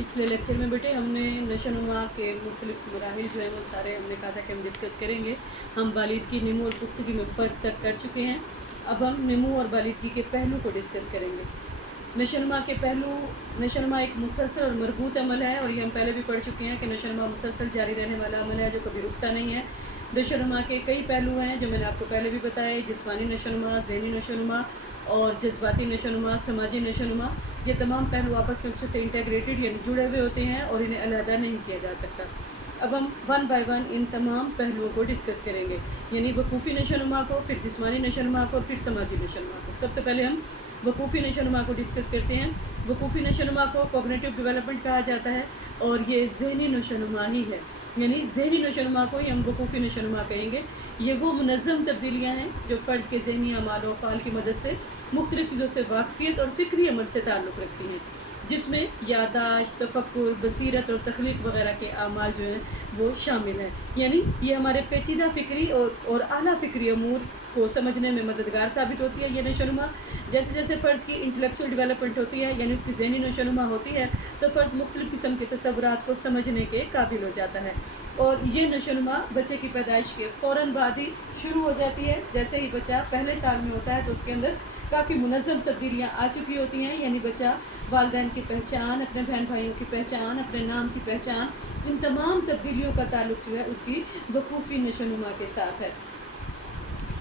पिछले लेक्चर में बेटे हमने नशोनुमा के मुख्तलिफ मराहिल जो हैं वो सारे हमने कहा था कि हम डिस्कस करेंगे। हम बालिदगी, नमू और पुख्तगी में फ़र्क तक कर चुके हैं। अब हम नमू और बालिदगी के पहलू को डिस्कस करेंगे। नशोनुमा के पहलू, नशोनुमा एक मुसलसल और मरबूत अमल है, और ये हम पहले भी पढ़ चुके हैं कि नशोनुमा मुसलसल जारी रहने वाला अमल है जो कभी रुकता नहीं है। नशोनुमा के कई पहलू हैं जो मैंने आपको पहले भी बताए, जिस्मानी नशोनुमा, ज़हनी नशोनुमा और जज्बाती नशोनुमा, समाजी नशोनुमा। ये तमाम पहलू आपस में से इंटीग्रेटेड यानी जुड़े हुए होते हैं और इन्हें अलहदा नहीं किया जा सकता। अब हम वन बाय वन इन तमाम पहलुओं को डिस्कस करेंगे, यानी वकूफ़ी नशोनुमा को, फिर जिस्मानी नशोनुमा को, फिर समाजी नशोनुमा को। सबसे पहले हम वकूफ़ी नशोनुमा को डिस्कस करते हैं। वकूफ़ी नशोनुमा को कॉग्निटिव डेवलपमेंट कहा जाता है, और ये ज़हनी नशोनुमा ही है, यानी ज़हनी नशोनुमा को ही हम वकूफ़ी नशोनुमा कहेंगे। ये वो मुनज़्ज़म तब्दीलियाँ हैं जो फ़र्द के ज़हनी अमाल व अफ़आल की मदद से मुख्तलिफ़ चीज़ों से वाक़फ़ियत और फ़िक्री अमल से ताल्लुक़ रखती हैं, जिसमें याददाश्त, तफ़क्कुर, बसीरत और तख़लीक़ वग़ैरह के अमाल जो हैं वो शामिल हैं। यानी ये हमारे पेचीदा फ़िक्री और आला फ़िक्री अमूर को समझने में मददगार साबित होती है। ये नशोनुमा जैसे जैसे फ़र्द की इंटेलेक्चुअल डेवलपमेंट होती है, यानी उसकी ज़हनी नशोनुमा होती है, तो फ़र्द मुख्तलिफ़ किस्म के तसव्वुरात को समझने के काबिल हो जाता है। और ये नशोनुमा बच्चे की पैदाइश के फ़ौरन बाद ही शुरू हो जाती है। जैसे ही बच्चा पहले साल में होता है तो उसके अंदर काफ़ी मुनज़्ज़म तब्दीलियाँ आ चुकी होती हैं, यानी बच्चा वालिदैन की पहचान, अपने बहन भाइयों की पहचान, अपने नाम की पहचान, इन तमाम तब्दीलियों का ताल्लुक़ जो है उसकी वकूफ़ी नशोनुमा के साथ है।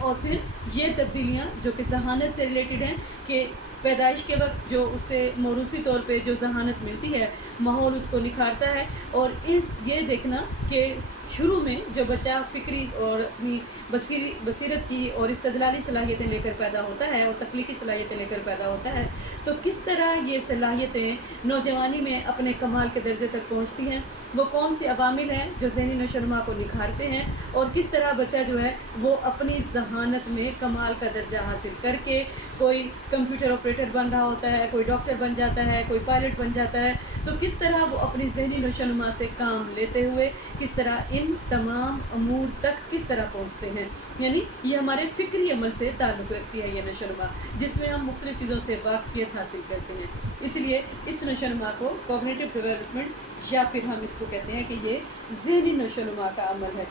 और फिर ये तब्दीलियाँ जो कि ज़हानत से रिलेटेड हैं, कि पैदाइश के वक्त जो उससे मौरूसी तौर पे जो ज़हानत मिलती है, माहौल उसको निखारता है। और ये देखना कि शुरू में जो बच्चा फ़िक्री और अपनी बसीरत की और इस्तदलाली सलाहियतें लेकर पैदा होता है और तख्लीकी सलाहियतें लेकर पैदा होता है, तो किस तरह ये सलाहियतें नौजवानी में अपने कमाल के दर्जे तक पहुँचती हैं, वो कौन से अवामिल हैं जो ज़हनी नशोनुमा को निखारते हैं, और किस तरह बच्चा जो है वो अपनी ज़हानत में कमाल का दर्जा हासिल करके कोई कंप्यूटर ऑपरेटर बन रहा होता है, कोई डॉक्टर बन जाता है, कोई पायलट बन जाता है, तो किस तरह वो अपनी ज़हनी नशोनुमा से काम लेते हुए किस तरह इन तमाम अमूर तक किस तरह पहुँचते हैं। यानी ये हमारे फ़िक्री अमल से ताल्लुक़ रखती है ये नशोनुमा, जिसमें हम मुख्तलिफ़ चीज़ों से वाक़फ़ियत हासिल करते हैं। इसलिए इस नशोनुमा को कॉग्निटिव डेवलपमेंट, या फिर हम इसको कहते हैं कि ये ज़हनी नशोनुमा का अमल है।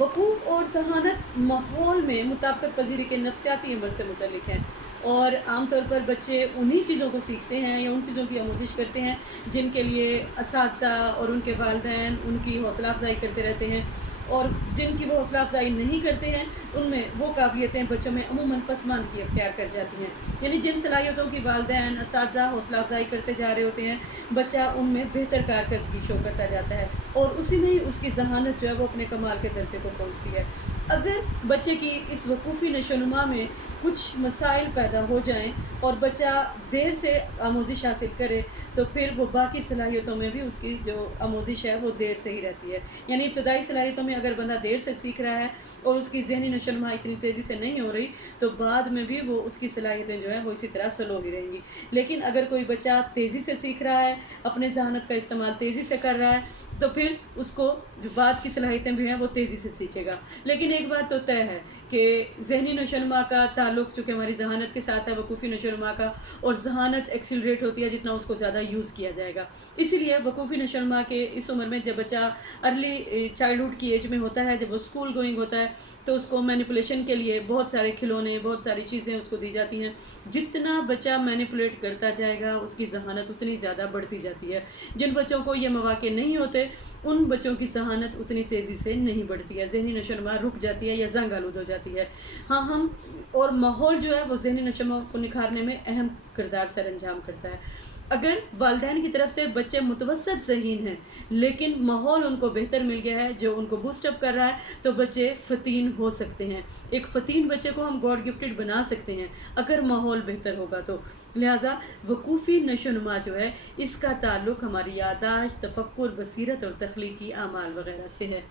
वकूफ़ और ज़हानत माहौल में मुताबिकत पज़ीरी के नफ्सियाती अमल से मुतल्लिक़ हैं, और आमतौर पर बच्चे उन्हीं चीज़ों को सीखते हैं या उन चीज़ों की आमोज़िश करते हैं जिनके लिए असातिज़ा और उनके वालिदैन उनकी हौसला अफ़ज़ाई करते रहते हैं, और जिनकी वो हौसला अफ़ज़ाई नहीं करते हैं उनमें वो काबिलियतें बच्चों में अमूमन पसमानदगी अख्तियार कर जाती हैं। यानी जिन सलाहियतों की वालिदैन असातिज़ा हौसला अफ़ज़ाई करते जा रहे होते हैं, बच्चा उनमें बेहतर कारकर्दगी शो करता जाता है, और उसी में ही उसकी ज़हानत जो है वो अपने कमाल के दर्जे को पहुँचती है। अगर बच्चे की इस वकूफ़ी नशोनुमा में कुछ मसाइल पैदा हो जाएं और बच्चा देर से आमोज़िश हासिल करे, तो फिर वो बाकी सलाहियतों में भी उसकी जो आमोज़िश है वो देर से ही रहती है। यानी इब्तदाई सलाहियतों में अगर बंदा देर से सीख रहा है और उसकी ज़हनी नशोनुमा इतनी तेज़ी से नहीं हो रही, तो बाद में भी वो उसकी सलाहियतें जो है वो इसी तरह स्लो ही रहेंगी। लेकिन अगर कोई बच्चा तेज़ी से सीख रहा है, अपने ज़हानत का इस्तेमाल तेज़ी से कर रहा है, तो फिर उसको जो बाद की सलाहियतें भी हैं वो तेज़ी से सीखेगा। लेकिन एक बात तो तय है कि ज़हनी नशोनुमा का ताल्लुक़ चूँकि हमारी ज़हानत के साथ है, वकूफ़ी नशोनुमा का, और ज़हानत एक्सिलरेट होती है जितना उसको ज़्यादा यूज़ किया जाएगा। इसीलिए वकूफ़ी नशोनुमा के इस उम्र में जब बच्चा अर्ली चाइल्डहुड की एज में होता है, जब वो स्कूल गोइंग होता है, तो उसको मैनिपुलेशन के लिए बहुत सारे खिलौने, बहुत सारी चीज़ें उसको दी जाती हैं। जितना बच्चा मैनिपुलेट करता जाएगा उसकी ज़हानत उतनी ज़्यादा बढ़ती जाती है। जिन बच्चों को ये मौक़े नहीं होते, उन बच्चों की ज़हानत उतनी तेज़ी से नहीं बढ़ती है, ज़हनी नशोनुमा रुक जाती है या ज़ंग आलूद हो जाती है। हाँ, हम और माहौल जो है वो ज़हनी नशोनुमा को निखारने में अहम किरदार सरअंजाम करता है। अगर वालिदैन की तरफ से बच्चे मुतवस्सित ज़हीन हैं, लेकिन माहौल उनको बेहतर मिल गया है जो उनको बूस्टअप कर रहा है, तो बच्चे फ़तीन हो सकते हैं। एक फ़तीन बच्चे को हम गॉड गिफ्टेड बना सकते हैं अगर माहौल बेहतर होगा तो। लिहाजा वकूफ़ी नशोनुमा जो है इसका ताल्लुक़ हमारी याददाश्त, तफ़क्कुर, बसीरत और तख़लीक़ी आमाल वग़ैरह से है।